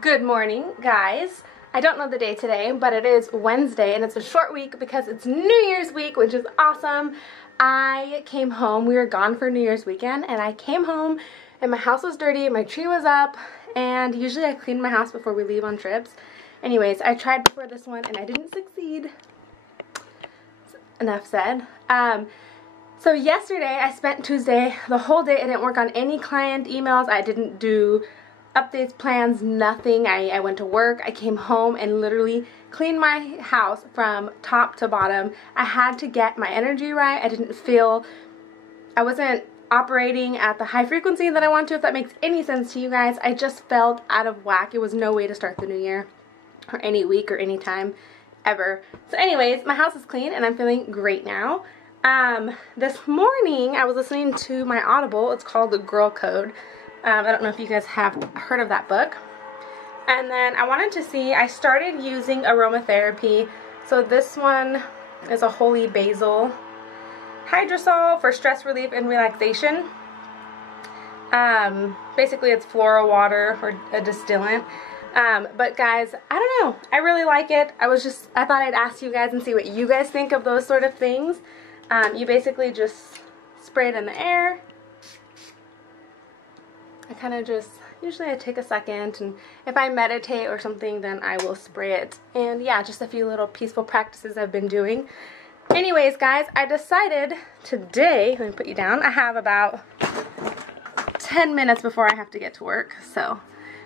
Good morning, guys. I don't know the day today, but it is Wednesday and it's a short week because it's New Year's week, which is awesome. I came home, we were gone for New Year's weekend, and I came home and my house was dirty, my tree was up, and usually I clean my house before we leave on trips. Anyways, I tried before this one and I didn't succeed. Enough said. So yesterday I spent Tuesday, the whole day. I didn't work on any client emails. I didn't do updates, plans, nothing. I went to work. I came home and literally cleaned my house from top to bottom. I had to get my energy right. I wasn't operating at the high frequency that I want to, if that makes any sense to you guys. I just felt out of whack. It was no way to start the new year or any week or any time ever. So anyways, my house is clean and I'm feeling great now. This morning I was listening to my Audible. It's called The Girl Code. I don't know if you guys have heard of that book. And then I wanted to see, I started using aromatherapy. So this one is a holy basil hydrosol for stress relief and relaxation. Basically it's floral water or a distillant. But guys, I don't know. I really like it. I thought I'd ask you guys and see what you guys think of those sort of things. You basically just spray it in the air. I kind of usually I take a second, and if I meditate or something, then I will spray it. And yeah, just a few little peaceful practices I've been doing. Anyways, guys, I decided today, let me put you down, I have about 10 minutes before I have to get to work, so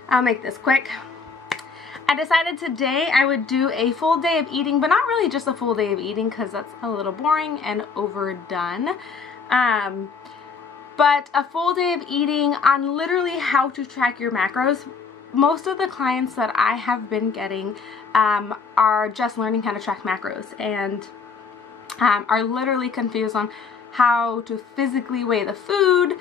I'll make this quick. I decided today I would do a full day of eating, but not really just a full day of eating because that's a little boring and overdone. But a full day of eating on literally how to track your macros. Most of the clients that I have been getting are just learning how to track macros and are literally confused on how to physically weigh the food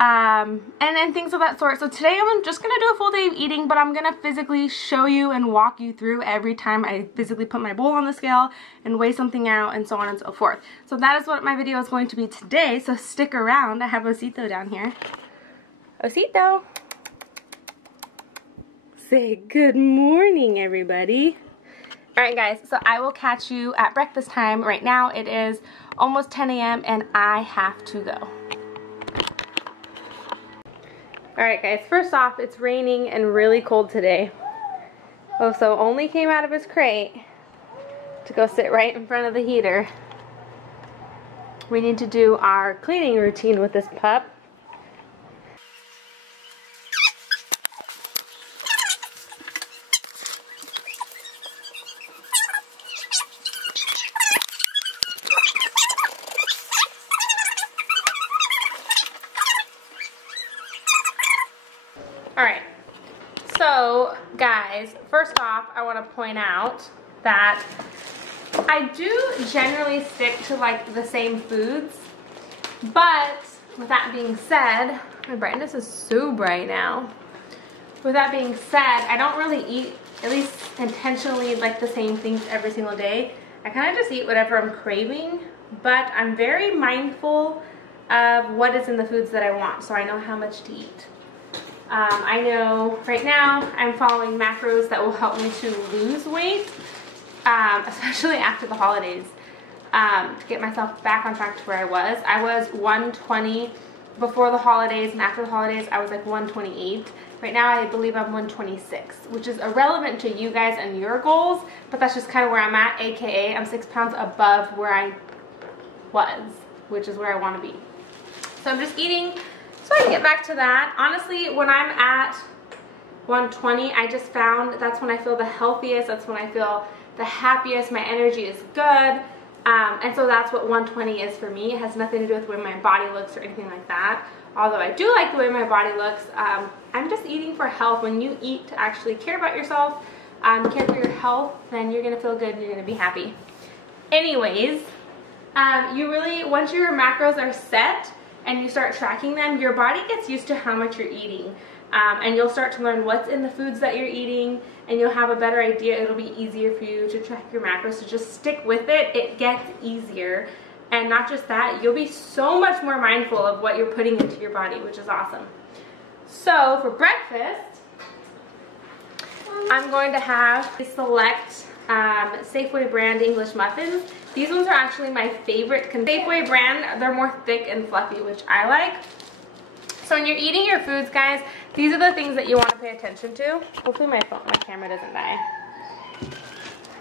and things of that sort. So today I'm just going to do a full day of eating, but I'm going to physically show you and walk you through every time I physically put my bowl on the scale and weigh something out and so on and so forth. So that is what my video is going to be today, so stick around. I have Osito down here. Osito! Say good morning, everybody. Alright guys, so I will catch you at breakfast time. Right now it is almost 10 a.m. and I have to go. Alright guys, first off, it's raining and really cold today. Oso only came out of his crate to go sit right in front of the heater. We need to do our cleaning routine with this pup. Alright, so guys, first off, I want to point out that I do generally stick to like the same foods, but with that being said, my brightness is so bright now. With that being said, I don't really eat, at least intentionally, like the same things every single day. I kind of just eat whatever I'm craving, but I'm very mindful of what is in the foods that I want, so I know how much to eat. I know right now I'm following macros that will help me to lose weight, especially after the holidays, to get myself back on track to where I was. I was 120 before the holidays, and after the holidays I was like 128. Right now I believe I'm 126, which is irrelevant to you guys and your goals, but that's just kind of where I'm at, aka I'm 6 pounds above where I was, which is where I want to be. So I'm just eating so I can get back to that. Honestly, when I'm at 120, I just found that's when I feel the healthiest, that's when I feel the happiest, my energy is good, and so that's what 120 is for me. It has nothing to do with the way my body looks or anything like that, although I do like the way my body looks. I'm just eating for health. When you eat to actually care about yourself, care for your health, then you're going to feel good and you're going to be happy. Anyways, you really, once your macros are set, and you start tracking them, your body gets used to how much you're eating. And you'll start to learn what's in the foods that you're eating, and you'll have a better idea. It'll be easier for you to track your macros, so just stick with it. It gets easier. And not just that, you'll be so much more mindful of what you're putting into your body, which is awesome. So for breakfast, I'm going to have the Select Safeway brand English muffins. These ones are actually my favorite. Safeway brand, they're more thick and fluffy, which I like. So when you're eating your foods, guys, these are the things that you want to pay attention to. Hopefully my camera doesn't die.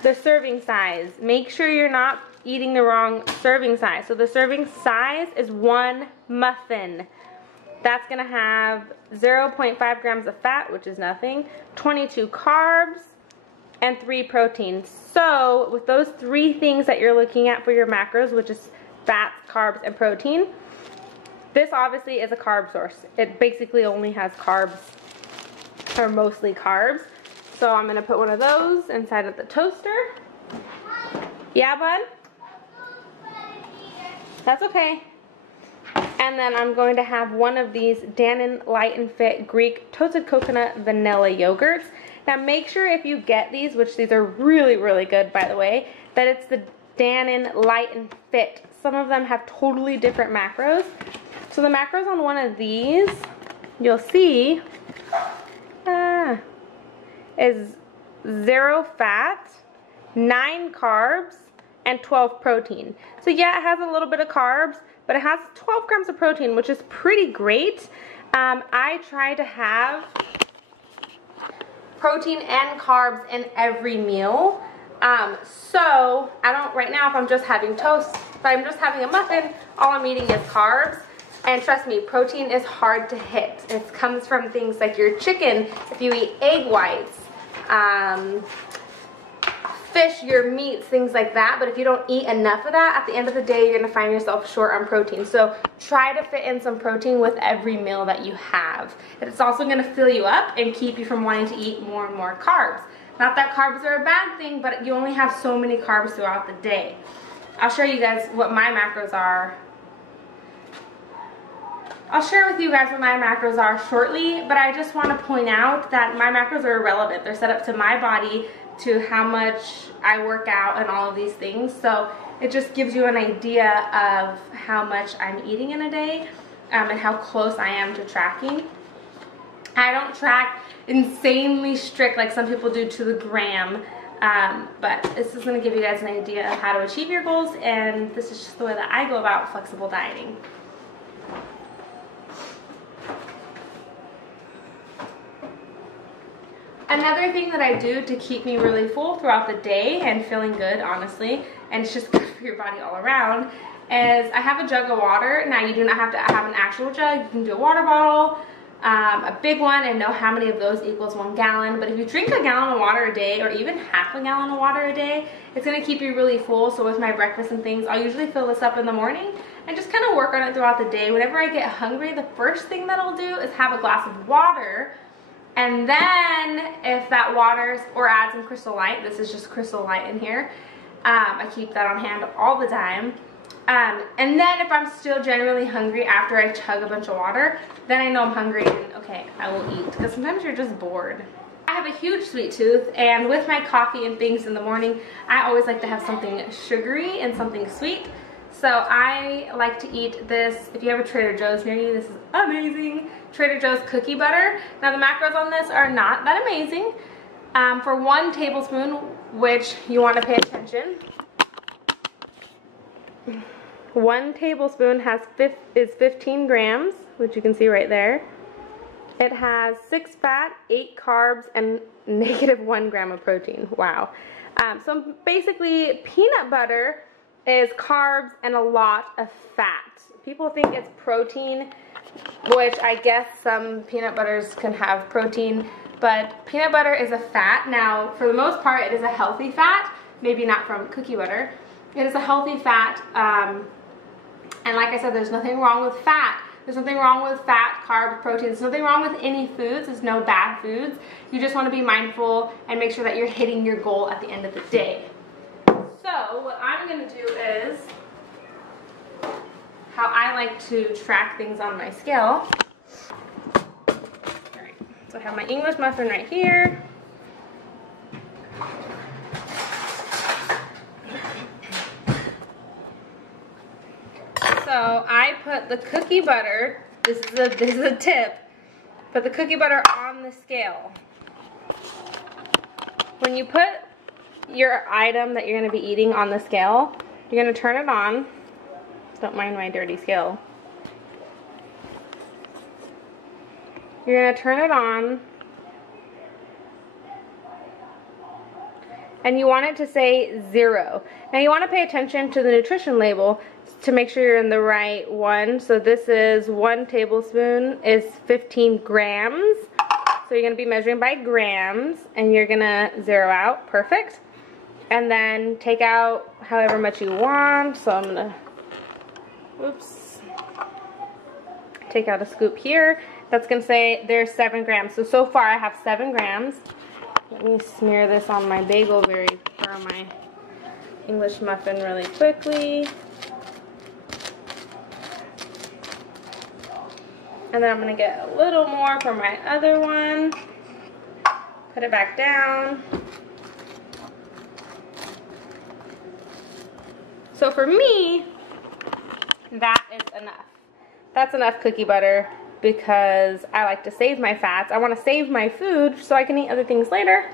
The serving size. Make sure you're not eating the wrong serving size. So the serving size is 1 muffin. That's gonna have 0.5 grams of fat, which is nothing, 22 carbs, and 3 proteins. So with those 3 things that you're looking at for your macros, which is fats, carbs, and protein, this obviously is a carb source. It basically only has carbs, or mostly carbs. So I'm gonna put one of those inside of the toaster. Yeah, bud? That's okay. And then I'm going to have one of these Dannon Light and Fit Greek Toasted Coconut Vanilla Yogurts. Now make sure if you get these, which these are really, really good by the way, that it's the Dannon Light and Fit. Some of them have totally different macros. So the macros on one of these, you'll see, is 0 fat, 9 carbs, and 12 protein. So yeah, it has a little bit of carbs, but it has 12 grams of protein, which is pretty great. I try to have protein and carbs in every meal. So I don't, right now if I'm just having toast, if I'm just having a muffin, all I'm eating is carbs. And trust me, protein is hard to hit. It comes from things like your chicken, if you eat egg whites, fish, your meats, things like that. But if you don't eat enough of that, at the end of the day, you're gonna find yourself short on protein. So try to fit in some protein with every meal that you have. It's also gonna fill you up and keep you from wanting to eat more and more carbs. Not that carbs are a bad thing, but you only have so many carbs throughout the day. I'll show you guys what my macros are. I'll share with you guys what my macros are shortly, but I just want to point out that my macros are irrelevant. They're set up to my body, to how much I work out and all of these things. So it just gives you an idea of how much I'm eating in a day and how close I am to tracking. I don't track insanely strict like some people do to the gram, but this is going to give you guys an idea of how to achieve your goals, and this is just the way that I go about flexible dieting. Another thing that I do to keep me really full throughout the day and feeling good, honestly, and it's just good for your body all around, is I have a jug of water. Now you do not have to have an actual jug. You can do a water bottle, a big one, and know how many of those equals 1 gallon. But if you drink a gallon of water a day, or even half a gallon of water a day, it's gonna keep you really full. So with my breakfast and things, I'll usually fill this up in the morning and just kind of work on it throughout the day. Whenever I get hungry, the first thing that I'll do is have a glass of water. And then if that water, or add some Crystal Light, this is just Crystal Light in here, I keep that on hand all the time. And then if I'm still genuinely hungry after I chug a bunch of water, then I know I'm hungry and okay, I will eat, because sometimes you're just bored. I have a huge sweet tooth, and with my coffee and things in the morning, I always like to have something sugary and something sweet. So I like to eat this. If you have a Trader Joe's near you, this is amazing. Trader Joe's cookie butter. Now the macros on this are not that amazing. For 1 tablespoon, which you want to pay attention, 1 tablespoon is 15 grams, which you can see right there. It has 6 fat, 8 carbs, and -1 gram of protein. Wow. So basically, peanut butter is carbs and a lot of fat. People think it's protein, which I guess some peanut butters can have protein, but peanut butter is a fat. Now, for the most part, it is a healthy fat, maybe not from cookie butter. It is a healthy fat, and like I said, there's nothing wrong with fat. There's nothing wrong with fat, carbs, protein. There's nothing wrong with any foods. There's no bad foods. You just want to be mindful and make sure that you're hitting your goal at the end of the day. So what I'm going to do is how I like to track things on my scale. Alright, so I have my English muffin right here. put the cookie butter, this is a tip, put the cookie butter on the scale. When you put your item that you're going to be eating on the scale, you're going to turn it on. Don't mind my dirty scale. You're going to turn it on. And you want it to say 0. Now you want to pay attention to the nutrition label to make sure you're in the right one. So this is 1 tablespoon is 15 grams. So you're going to be measuring by grams and you're going to 0 out. Perfect. And then take out however much you want. So I'm going to, whoops, take out a scoop here. That's going to say there's 7 grams. So far I have 7 grams. Let me smear this on my bagel or my English muffin really quickly. And then I'm going to get a little more for my other one. Put it back down. So for me, that is enough. That's enough cookie butter because I like to save my fats. I want to save my food so I can eat other things later.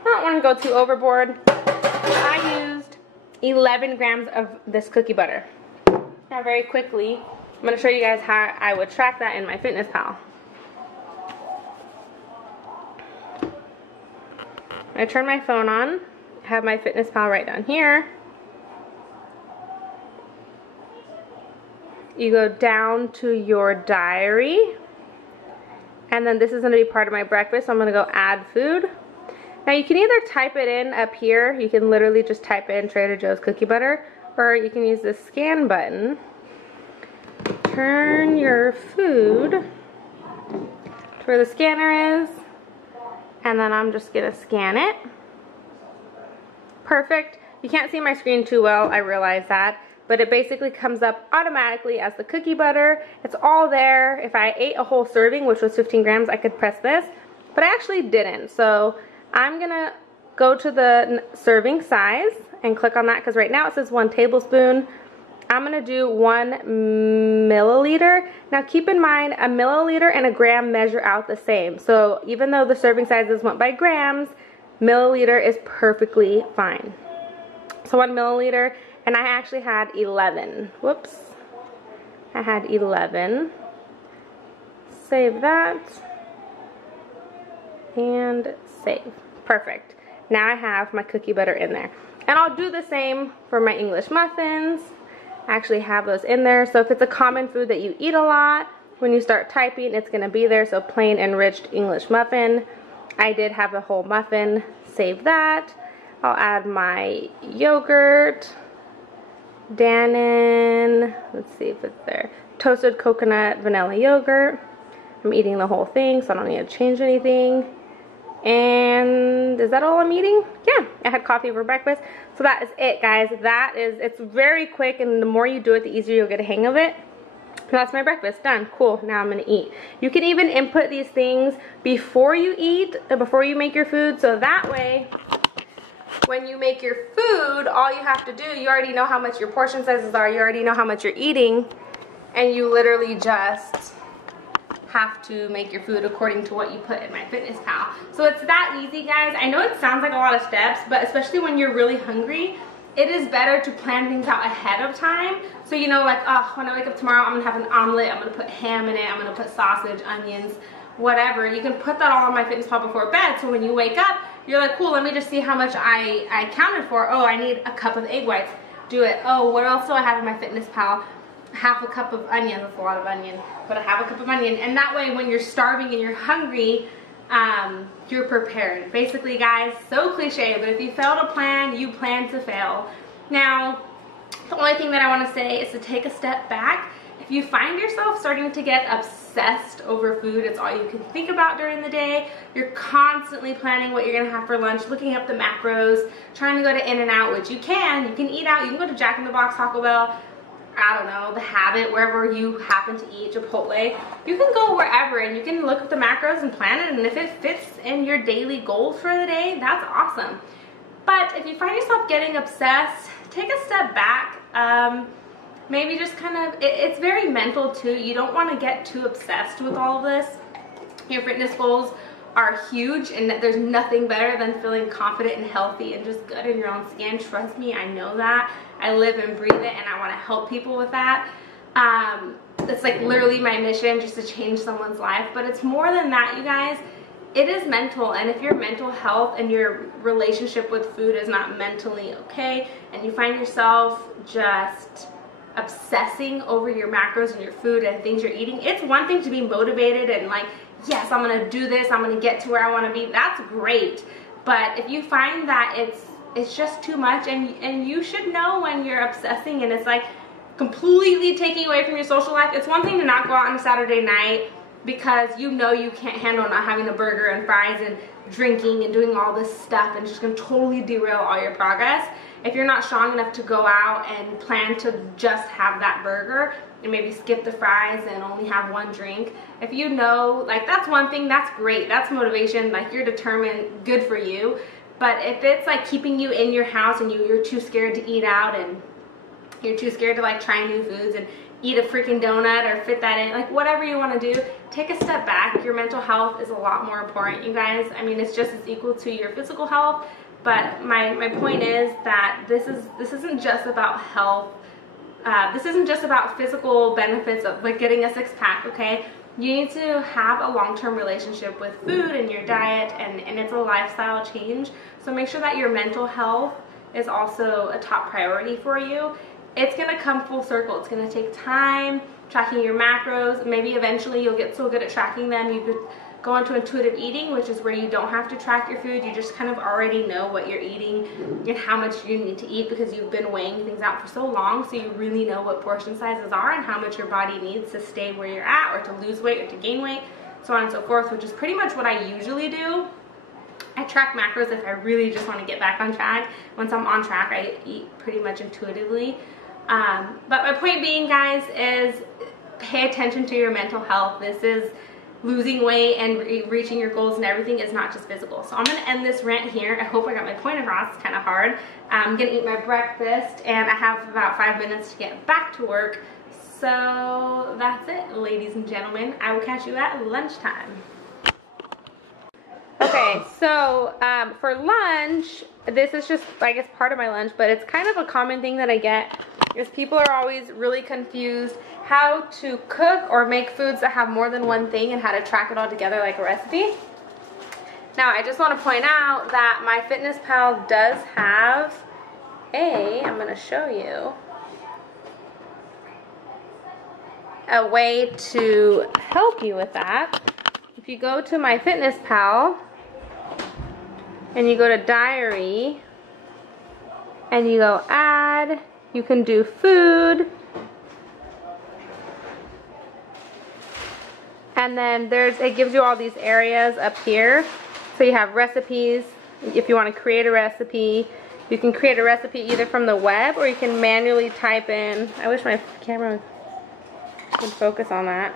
I don't want to go too overboard. I used 11 grams of this cookie butter. Now very quickly, I'm going to show you guys how I would track that in my FitnessPal. I turn my phone on, have my FitnessPal right down here. You go down to your diary, and then this is going to be part of my breakfast, so I'm going to go add food. Now you can either type it in up here, you can literally just type in Trader Joe's cookie butter, or you can use the scan button. Turn your food to where the scanner is, and then I'm just going to scan it. Perfect. You can't see my screen too well, I realize that. But it basically comes up automatically as the cookie butter. It's all there. If I ate a whole serving, which was 15 grams, I could press this. But I actually didn't. So I'm going to go to the serving size and click on that because right now it says 1 tablespoon. I'm going to do 1 milliliter. Now keep in mind, a milliliter and a gram measure out the same. So even though the serving sizes went by grams, milliliter is perfectly fine. So 1 milliliter. And I actually had 11. Whoops. I had 11. Save that. And save. Perfect. Now I have my cookie butter in there. And I'll do the same for my English muffins. I actually have those in there. So if it's a common food that you eat a lot, when you start typing, it's going to be there. So plain enriched English muffin. I did have a whole muffin. Save that. I'll add my yogurt. Dannon, let's see if it's there, toasted coconut vanilla yogurt. I'm eating the whole thing, so I don't need to change anything. And is that all I'm eating? Yeah, I had coffee for breakfast. So that is it, guys. It's very quick, and the more you do it, the easier you'll get a hang of it. So that's my breakfast, done. Cool, now I'm gonna eat. You can even input these things before you eat, or before you make your food, so that way, when you make your food, all you have to do, you already know how much your portion sizes are, you already know how much you're eating, and you literally just have to make your food according to what you put in my FitnessPal. So it's that easy, guys. I know it sounds like a lot of steps, but especially when you're really hungry, it is better to plan things out ahead of time. So you know, like, oh, when I wake up tomorrow, I'm gonna have an omelet, I'm gonna put ham in it, I'm gonna put sausage, onions, whatever. You can put that all on my FitnessPal before bed, so when you wake up, you're like, cool, let me just see how much I counted for. Oh, I need a cup of egg whites. Do it. Oh, what else do I have in my FitnessPal? Half a cup of onion. That's a lot of onion, but I have a cup of onion. And that way, when you're starving and you're hungry, you're prepared. Basically, guys, so cliche, but if you fail to plan, you plan to fail. Now, the only thing that I want to say is to take a step back. If you find yourself starting to get obsessed over food, it's all you can think about during the day, you're constantly planning what you're going to have for lunch, looking up the macros, trying to go to In-N-Out, which you can eat out, you can go to Jack in the Box, Taco Bell, I don't know, The Habit, wherever you happen to eat, Chipotle. You can go wherever and you can look up the macros and plan it, and if it fits in your daily goals for the day, that's awesome. But if you find yourself getting obsessed, take a step back. maybe just kind of, it's very mental too. You don't want to get too obsessed with all of this. Your fitness goals are huge, and there's nothing better than feeling confident and healthy and just good in your own skin. Trust me, I know that. I live and breathe it, and I want to help people with that. It's like literally my mission, just to change someone's life. But it's more than that, you guys. It is mental, and if your mental health and your relationship with food is not mentally okay, and you find yourself just obsessing over your macros and your food and things you're eating, it's one thing to be motivated and like, yes, I'm gonna do this, I'm gonna get to where I want to be. That's great. But if you find that it's just too much, and you should know when you're obsessing and it's like completely taking away from your social life. It's one thing to not go out on a Saturday night because you know you can't handle not having a burger and fries and drinking and doing all this stuff, and just gonna totally derail all your progress. If you're not strong enough to go out and plan to just have that burger and maybe skip the fries and only have one drink, if you know, like, that's one thing, that's great, that's motivation, like you're determined, good for you. But if it's like keeping you in your house and you're too scared to eat out, and you're too scared to like try new foods and eat a freaking donut or fit that in, like whatever you want to do, take a step back. Your mental health is a lot more important, you guys. I mean, it's just as equal to your physical health. But my point is that this isn't just about health. This isn't just about physical benefits of like getting a six-pack, okay? You need to have a long-term relationship with food and your diet, and it's a lifestyle change. So make sure that your mental health is also a top priority for you. It's gonna come full circle. It's gonna take time tracking your macros. Maybe eventually you'll get so good at tracking them you could go into intuitive eating, which is where you don't have to track your food. You just kind of already know what you're eating and how much you need to eat because you've been weighing things out for so long, so you really know what portion sizes are and how much your body needs to stay where you're at, or to lose weight or to gain weight, so on and so forth, which is pretty much what I usually do. I track macros if I really just want to get back on track. Once I'm on track, I eat pretty much intuitively. But my point being, guys, is pay attention to your mental health. This is losing weight and reaching your goals, and everything is not just physical. So I'm going to end this rant here. I hope I got my point across. It's kind of hard. I'm going to eat my breakfast, and I have about 5 minutes to get back to work. So that's it, ladies and gentlemen. I will catch you at lunchtime. Okay, so for lunch, this is just, I guess, part of my lunch, but it's kind of a common thing that I get, is people are always really confused how to cook or make foods that have more than one thing and how to track it all together like a recipe. Now, I just want to point out that MyFitnessPal does have I'm going to show you a way to help you with that. If you go to MyFitnessPal and you go to diary and you go add, you can do food, and then it gives you all these areas up here. So you have recipes. If you want to create a recipe, you can create a recipe either from the web, or you can manually type in. I wish my camera would focus on that.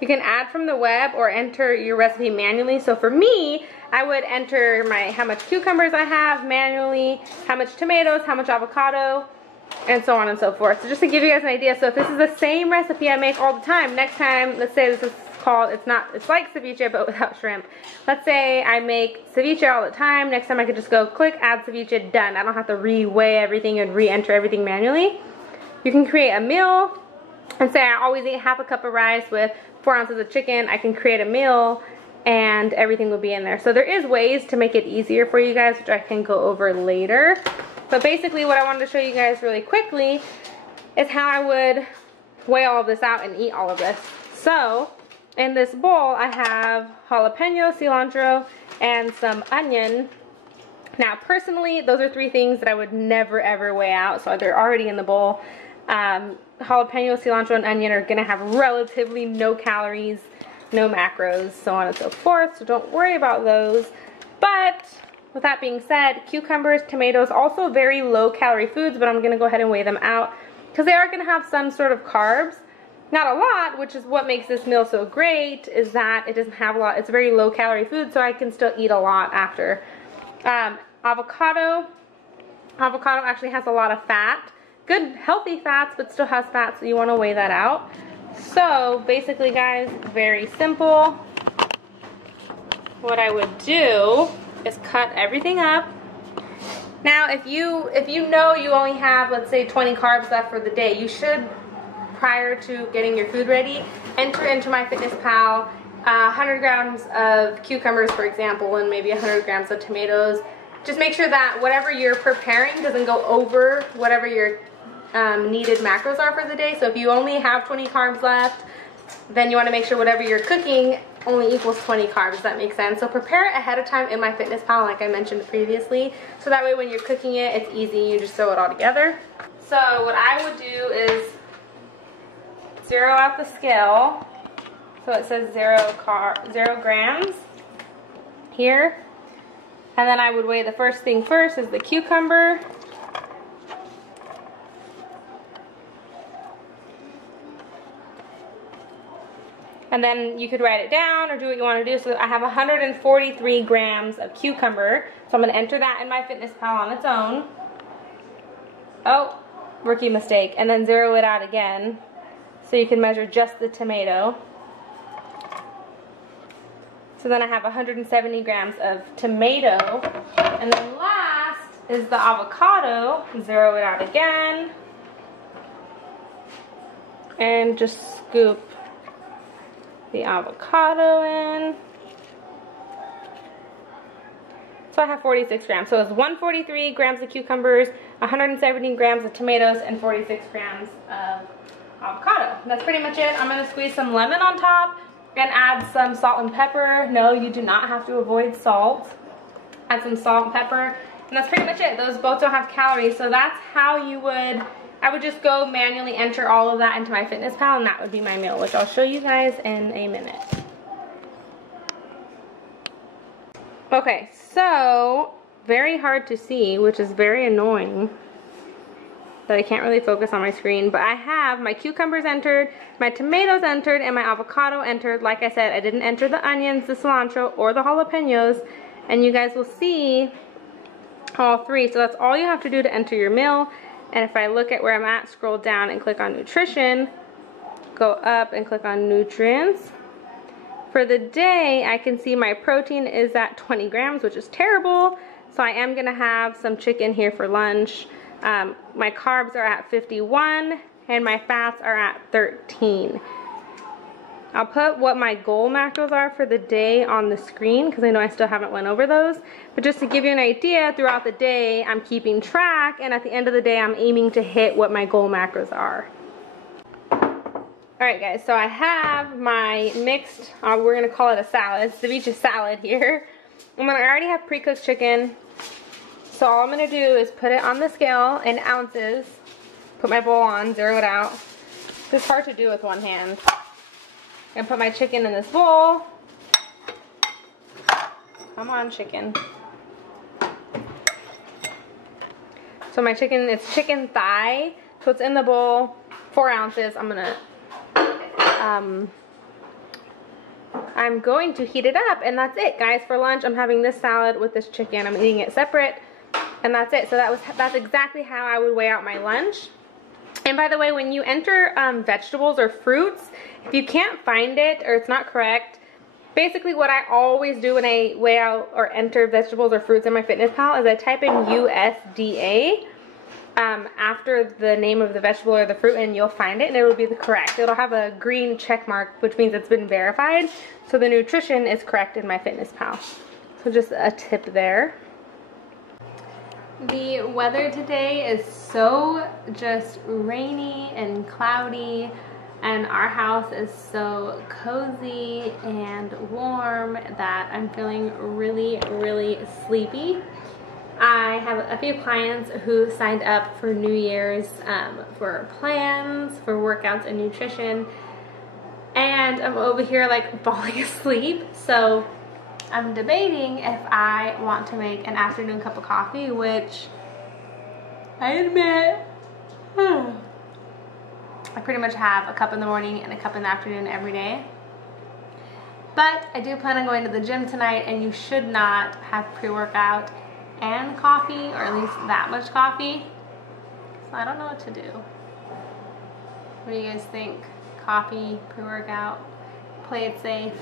You can add from the web or enter your recipe manually. So for me, I would enter how much cucumbers I have manually, how much tomatoes, how much avocado, and so on and so forth. So just to give you guys an idea, so if this is the same recipe I make all the time, next time, let's say this is called, it's like ceviche but without shrimp. Let's say I make ceviche all the time. Next time I could just go click, add ceviche, done. I don't have to re-weigh everything and re-enter everything manually. You can create a meal, and say I always eat half a cup of rice with 4 ounces of chicken. I can create a meal and everything will be in there. So there is ways to make it easier for you guys, which I can go over later. But basically what I wanted to show you guys really quickly is how I would weigh all of this out and eat all of this. So in this bowl I have jalapeno, cilantro, and some onion. Now personally, those are 3 things that I would never ever weigh out, so they're already in the bowl. Jalapeno, cilantro, and onion are gonna have relatively no calories, no macros, so on and so forth, so don't worry about those. But with that being said, cucumbers, tomatoes, also very low calorie foods, but I'm gonna go ahead and weigh them out because they are gonna have some sort of carbs. Not a lot, which is what makes this meal so great, is that it doesn't have a lot. It's a very low calorie food, so I can still eat a lot after. Avocado, Avocado actually has a lot of fat. Good, healthy fats, but still has fat, so you want to weigh that out. So basically, guys, very simple. What I would do is cut everything up. Now, if you know you only have, let's say, 20 carbs left for the day, you should, prior to getting your food ready, enter into MyFitnessPal 100 grams of cucumbers, for example, and maybe 100 grams of tomatoes. Just make sure that whatever you're preparing doesn't go over whatever your needed macros are for the day. So if you only have 20 carbs left, then you want to make sure whatever you're cooking only equals 20 carbs. Does that make sense? So prepare it ahead of time in MyFitnessPal, like I mentioned previously, so that way when you're cooking it, it's easy. You just throw it all together. So what I would do is zero out the scale. So it says 0 grams here. And then I would weigh the first thing first is the cucumber. And then you could write it down or do what you want to do. So I have 143 grams of cucumber. So I'm going to enter that in MyFitnessPal on its own. Oh, rookie mistake. And then zero it out again. So you can measure just the tomato. So then I have 170 grams of tomato. And then last is the avocado. Zero it out again. And just scoop the avocado in. So I have 46 grams. So it's 143 grams of cucumbers, 170 grams of tomatoes, and 46 grams of avocado. That's pretty much it. I'm going to squeeze some lemon on top and add some salt and pepper. No, you do not have to avoid salt. Add some salt and pepper. And that's pretty much it. Those both don't have calories. So that's how you would, I would just go manually enter all of that into MyFitnessPal, and that would be my meal, which I'll show you guys in a minute. Okay, so very hard to see, which is very annoying that I can't really focus on my screen, but I have my cucumbers entered, my tomatoes entered, and my avocado entered. Like I said, I didn't enter the onions, the cilantro, or the jalapenos, and you guys will see all three. So that's all you have to do to enter your meal. And if I look at where I'm at, scroll down and click on nutrition, go up and click on nutrients. For the day, I can see my protein is at 20 grams, which is terrible. So I am gonna have some chicken here for lunch. My carbs are at 51 and my fats are at 13. I'll put what my goal macros are for the day on the screen because I know I still haven't went over those. But just to give you an idea, throughout the day I'm keeping track, and at the end of the day I'm aiming to hit what my goal macros are. Alright guys, so I have my mixed, we're going to call it a salad, ceviche salad here. I already have pre-cooked chicken. So all I'm going to do is put it on the scale in ounces, put my bowl on, zero it out. It's hard to do with one hand. I'm gonna put my chicken in this bowl. Come on, chicken. So my chicken, it's chicken thigh. So it's in the bowl, 4 ounces. I'm going to heat it up, and that's it, guys. For lunch, I'm having this salad with this chicken. I'm eating it separate, and that's it. So that's exactly how I would weigh out my lunch. And by the way, when you enter vegetables or fruits, if you can't find it or it's not correct, basically what I always do when I weigh out or enter vegetables or fruits in MyFitnessPal is I type in USDA after the name of the vegetable or the fruit, and you'll find it, and it'll be the correct. It'll have a green check mark, which means it's been verified. So the nutrition is correct in MyFitnessPal. So just a tip there. The weather today is so just rainy and cloudy, and our house is so cozy and warm that I'm feeling really, really sleepy. I have a few clients who signed up for New Year's for plans, for workouts and nutrition, and I'm over here like falling asleep. So I'm debating if I want to make an afternoon cup of coffee, which I admit, I pretty much have a cup in the morning and a cup in the afternoon every day. But I do plan on going to the gym tonight, and you should not have pre-workout and coffee, or at least that much coffee. So I don't know what to do. What do you guys think? Coffee, pre-workout, play it safe.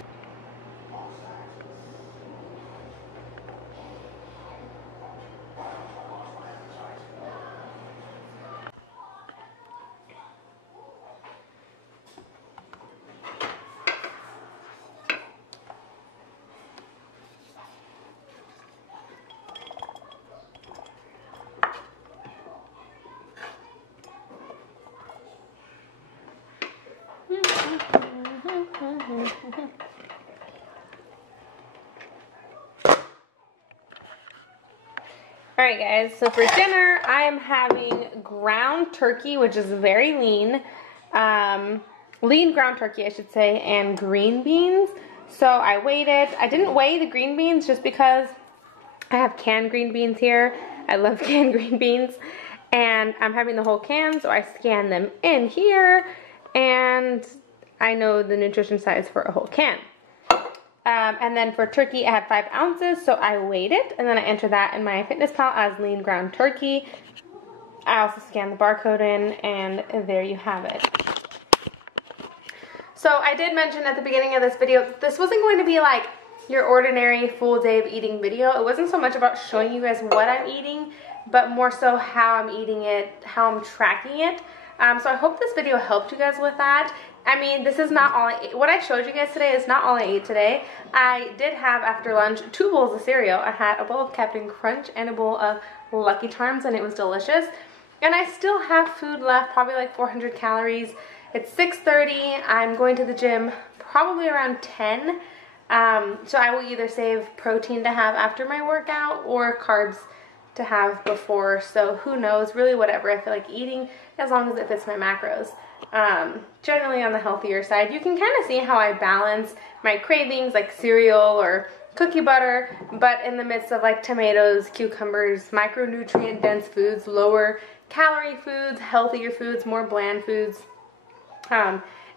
Alright guys, so for dinner I am having ground turkey, which is very lean. Lean ground turkey I should say, and green beans. So I weighed it. I didn't weigh the green beans just because I have canned green beans here. I love canned green beans. And I'm having the whole can, so I scan them in here. And I know the nutrition size for a whole can. And then for turkey, I had 5 ounces, so I weighed it, and then I entered that in my fitness pal as lean ground turkey. I also scanned the barcode in, and there you have it. So I did mention at the beginning of this video that this wasn't going to be like your ordinary full day of eating video. It wasn't so much about showing you guys what I'm eating, but more so how I'm eating it, how I'm tracking it. So I hope this video helped you guys with that. I mean, this is not all I ate. What I showed you guys today is not all I ate today. I did have, after lunch, 2 bowls of cereal. I had a bowl of Captain Crunch and a bowl of Lucky Charms, and it was delicious. And I still have food left, probably like 400 calories. It's 6:30. I'm going to the gym probably around 10. So I will either save protein to have after my workout or carbs to have before. So who knows, really whatever I feel like eating, as long as it fits my macros. Generally on the healthier side. You can kind of see how I balance my cravings like cereal or cookie butter, but in the midst of like tomatoes, cucumbers, micronutrient dense foods, lower calorie foods, healthier foods, more bland foods.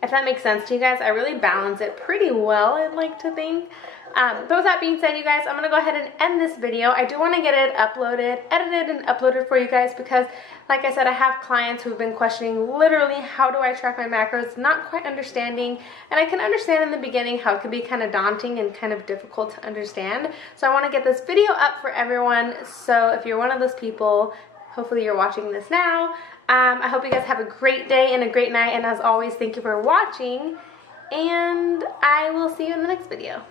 If that makes sense to you guys, I really balance it pretty well, I'd like to think. But with that being said, you guys, I'm going to go ahead and end this video. I do want to get it uploaded, edited and uploaded for you guys because, like I said, I have clients who've been questioning literally how do I track my macros, not quite understanding. And I can understand in the beginning how it could be kind of daunting and kind of difficult to understand. So I want to get this video up for everyone. So if you're one of those people, hopefully you're watching this now. I hope you guys have a great day and a great night. And as always, thank you for watching. And I will see you in the next video.